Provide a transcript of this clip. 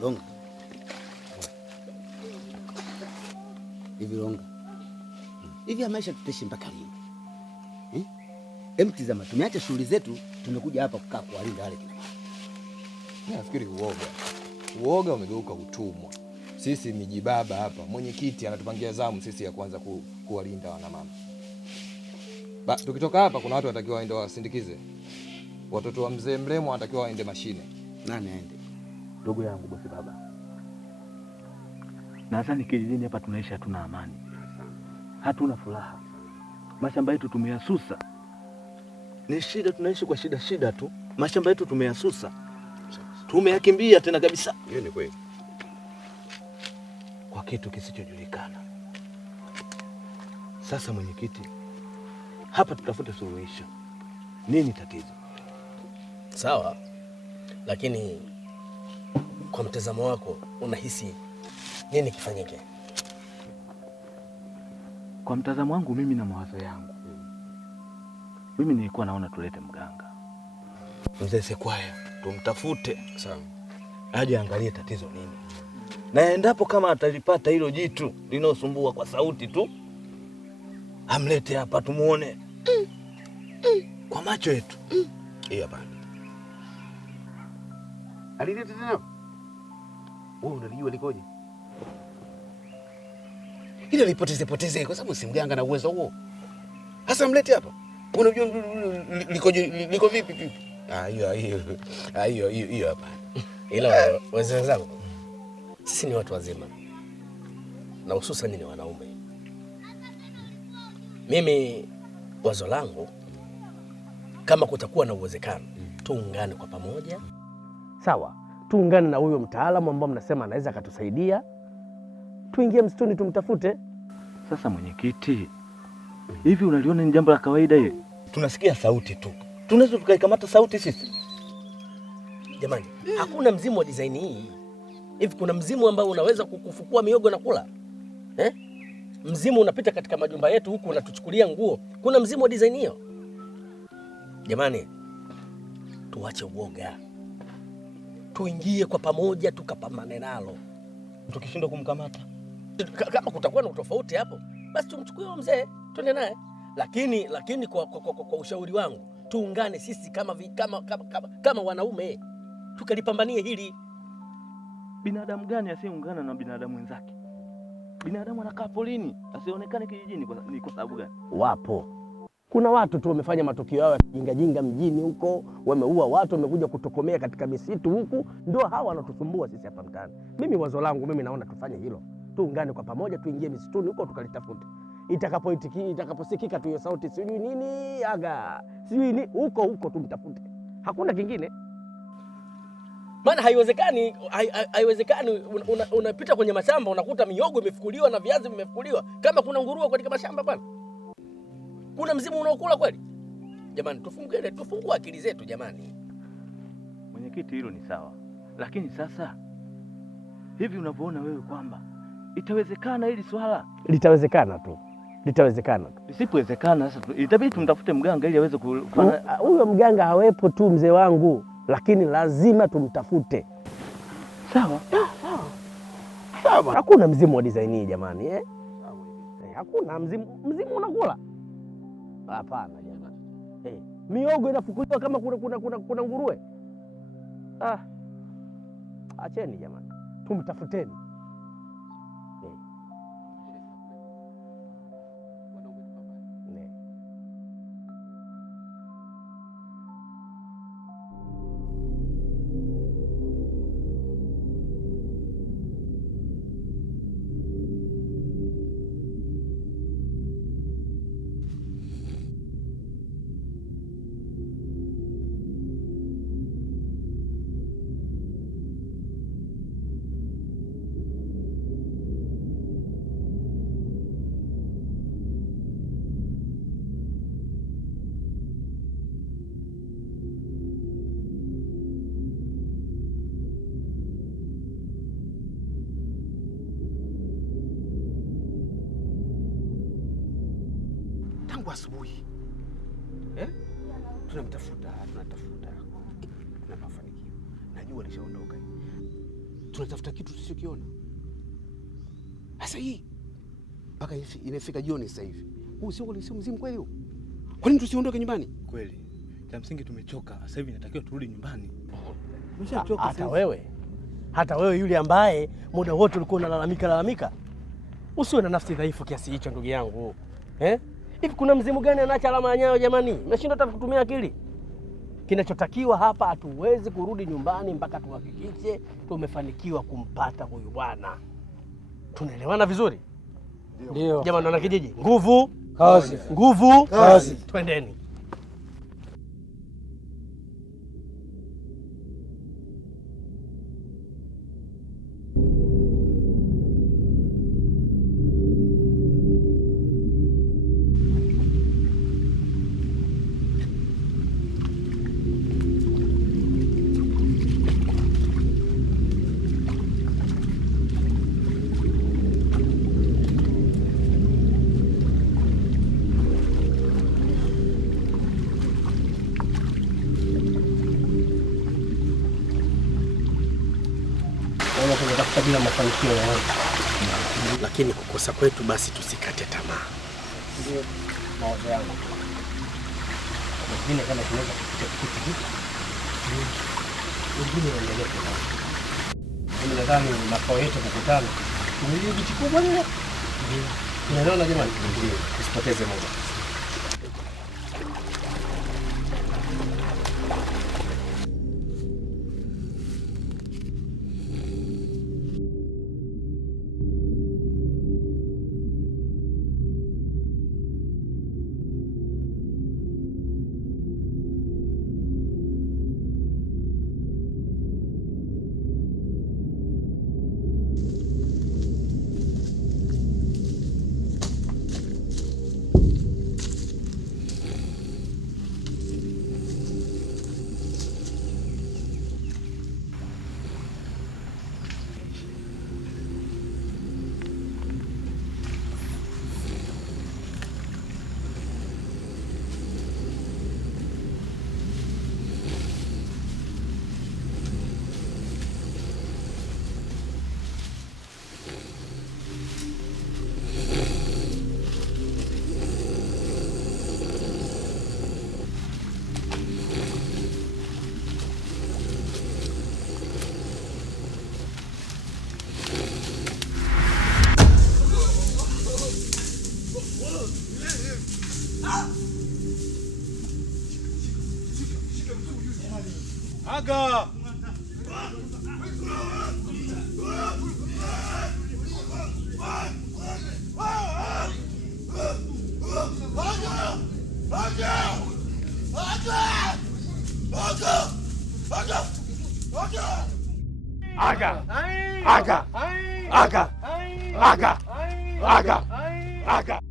Longa. Hivi Longa. Hivi maisha tutaishi mpaka lini? Tazama, tumeacha shughuli zetu, tumekuja hapa kukaa kuwalinda wale kina mama. Nafikiri uoga umegeuka utumwa. Sisi mijibaba hapa, mwenyekiti anatupangia zamu sisi ya kwanza kuwalinda wanamama. Tukitoka hapa kuna watu watakiwa waende wasindikize. Watoto wa mzee Mremo wanatakiwa waende mashine. Nani aende? Ndugu yangu bosi baba. Nadhani kijijini hapa tunaishi hatuna amani. Hatuna furaha. Mashamba yetu tumeyasusa. Ni shida, tunaishi kwa shida tu. Mashamba yetu tumeyasusa. Tumeyakimbia tena kabisa. Hiyo ni kweli. Kwa kitu kisichojulikana. Sasa mwenyekiti, hapa tutafute suluhisho. Nini tatizo? Sawa. Lakini kwa mtazamo wako unahisi nini kifanyike? Kwa mtazamo wangu mimi na mawazo yangu. Mimi nilikuwa naona tulete mganga. Mzee Sekwaya, tumtafute. Sawa. Aje angalie tatizo nini. Na endapo kama atalipata hilo jitu linosumbua kwa sauti tu, amlete hapa tumuone. Kwa macho yetu. Hapa. Alileta tena? Wewe unalijua likoje? Ile lipoteze kwa sababu si mganga na uwezo huo. Hasa mlete hapa. Unajua liko vipi? Hiyo hapa. Ila wenzangu, sisi ni watu wazima. Na hususan ni wanaume. Mimi wazo langu kama kutakuwa na uwezekano, tuungane kwa pamoja. Sawa, tuungane na huyo mtaalamu ambao mnasema anaweza akatusaidia. Tuingie msituni tumtafute. Sasa mwenyekiti, hivi unaliona ni jambo la kawaida hili? Tunasikia sauti tu. Tunaweza tukaikamata sauti sisi? Jamani, hakuna mzimu wa design hii. Hivi kuna mzimu ambao unaweza kukufukua miogo na kula? Mzimu unapita katika majumba yetu huku unatuchukulia nguo. Kuna mzimu wa design hiyo? Jamani, tuache uoga. Tuingie kwa pamoja tukapambane nalo. Tukishindwa kumkamata, kama kutakuwa na utofauti hapo, basi tumchukue huyo mzee twende naye. Lakini kwa ushauri wangu, tuungane sisi kama wanaume tukalipambanie hili. Binadamu gani asiyeungana na binadamu wenzake? Binadamu anakaa polini, asionekane kijijini ni kwa sababu gani? Wapo. Kuna watu tu wamefanya matukio yao ya kijinga mjini huko, wameua watu, wamekuja kutokomea katika misitu huku, ndio hawa wanatusumbua sisi hapa mtaani. Mimi wazo langu mimi naona tufanye hilo. Tuungane kwa pamoja, tuingie misituni huko tukalitafute. Itakaposikika tu hiyo sauti sijui nini sijui ni huko tumtafute. Hakuna kingine. Maana haiwezekani unapita kwenye mashamba unakuta mihogo imefukuliwa na viazi vimefukuliwa kama kuna nguruwe katika mashamba bwana. Kuna mzimu unaokula kweli? Jamani, tufungue akili zetu jamani. Mwenyekiti, hilo ni sawa. Lakini sasa hivi unavyoona wewe kwamba itawezekana hili swala? Litawezekana tu. Isipowezekana sasa itabidi tumtafute mganga ili aweze kufanya. Huyo mganga hawepo tu mzee wangu, lakini lazima tumtafute. Sawa. Hakuna mzimu wa design hii jamani, Hakuna mzimu unakula. Hapana jamani. Miogo inafukuliwa kama kuna nguruwe. Acheni jamani. Tumtafuteni. Tangu asubuhi tunamtafuta, tuna mafanikio. Najua lishaondoka. tunatafuta kitu tusichokiona. Sasa hii mpaka inafika jioni sasa hivi. Huu sio mzimu kweli huu? Kwa nini tusiondoke nyumbani? Kweli. Cha msingi tumechoka. Sasa hivi inatakiwa turudi nyumbani. Hata wewe yule ambaye muda wote ulikuwa unalalamika, usiwe na nafsi dhaifu kiasi hicho ndugu yangu. Hivi kuna mzimu gani anaacha alama ya nyayo jamani? Nashindwa hata kutumia akili. Kinachotakiwa hapa, hatuwezi kurudi nyumbani mpaka tuhakikishe tumefanikiwa kumpata huyu bwana. Tunaelewana vizuri? Ndio. Jamani wana kijiji, nguvu kazi. Nguvu kazi. Twendeni. Tunatafuta bila mafanikio yangu. Lakini kukosa kwetu basi tusikate tamaa. Ndio mawazo yangu. Lakini kama tunaweza kupita kitu hiki. Wengine waendelee kwa. Mimi nadhani makao yetu kukutana. Ni kitu kikubwa leo. Ndio. Tunaelewana jamani? Ndio. Usipoteze muda. Aga! Aga!